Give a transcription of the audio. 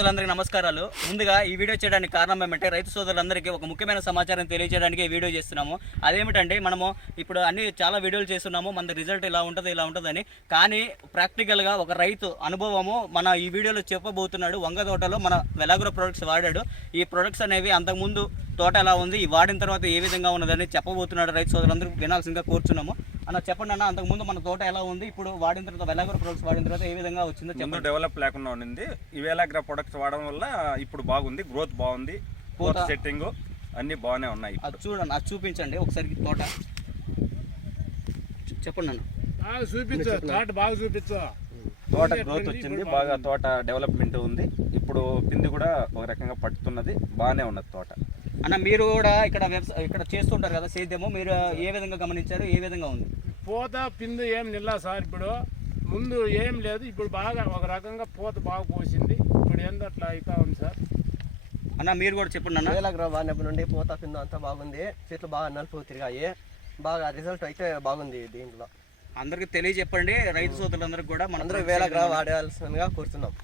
సోదరులందరికీ నమస్కారాలు. ముందుగా ఈ వీడియో చేయడానికి కారణం ఏమంటే రైతు సోదరులందరికీ ఒక ముఖ్యమైన సమాచారం తెలియజేయడానికి ఈ వీడియో చేస్తున్నాము. అదేమిటంటే మనము ఇప్పుడు చాలా వీడియోలు చేస్తున్నాము, మన రిజల్ట్ ఇలా ఉంటుందని. కానీ ప్రాక్టికల్గా ఒక రైతు అనుభవము మన ఈ వీడియోలో చెప్పబోతున్నాడు. వంగ తోటలో మన వెలాగ్రో ప్రొడక్ట్స్ వాడాడు. ఈ ప్రొడక్ట్స్ అనేవి అంతకుముందు తోట ఎలా ఉంది, ఈ వాడిన తర్వాత ఏ విధంగా ఉన్నదని చెప్పబోతున్నాడు. రైతు సోదరులందరూ వినాల్సిందిగా కోరుచున్నాము. అన్న చెప్పండి అన్న, అంతకుముందు మన తోట ఎలా ఉంది, ఇప్పుడు వాడిన తర్వాత వెలాగ్రో ప్రొడక్ట్స్ వాడిన తర్వాత ఏ విధంగా వచ్చిందో చెప్పండి. డెవలప్ లేకుండా ఉండింది, ఈ వెలాగ్రో ప్రొడక్ట్స్ వాడడం వల్ల ఇప్పుడు బాగుంది, గ్రోత్ బాగుంది, పూత సెట్టింగ్ అన్ని బాగానే ఉన్నాయి. అది చూడండి, అది చూపించండి ఒకసారి తోట చెప్పండి అన్న. చూపించు తోట బాగా చూపించు. తోట గ్రోత్ వచ్చింది బాగా, తోట డెవలప్మెంట్ ఉంది, ఇప్పుడు పిండి కూడా ఒక రకంగా పట్టుతున్నది, బాగానే ఉన్నది తోట. అన్న మీరు కూడా ఇక్కడ చేస్తుంటారు కదా సేద్యము, మీరు ఏ విధంగా గమనించారు, ఏ విధంగా ఉంది? పూత పిండి ఏం నిల్లా సార్, ఇప్పుడు ముందు ఏం లేదు, ఇప్పుడు బాగా ఒక రకంగా పూత బాగా పోసింది, ఇప్పుడు ఏందో అట్లా అవుతా ఉంది సార్. అన్న మీరు కూడా చెప్పండి అన్న. వేలగ్రో వాడినప్పటి నుండి పూత పిండి అంతా బాగుంది, చెట్లు బాగా నలుపు తిరిగాయి, బాగా రిజల్ట్ అయితే బాగుంది. దీంట్లో అందరికి తెలియజెప్పండి, రైతు సోదరులందరికీ కూడా అందరూ వేలగ్రో వాడాల్సిందిగా కోరుతున్నాం.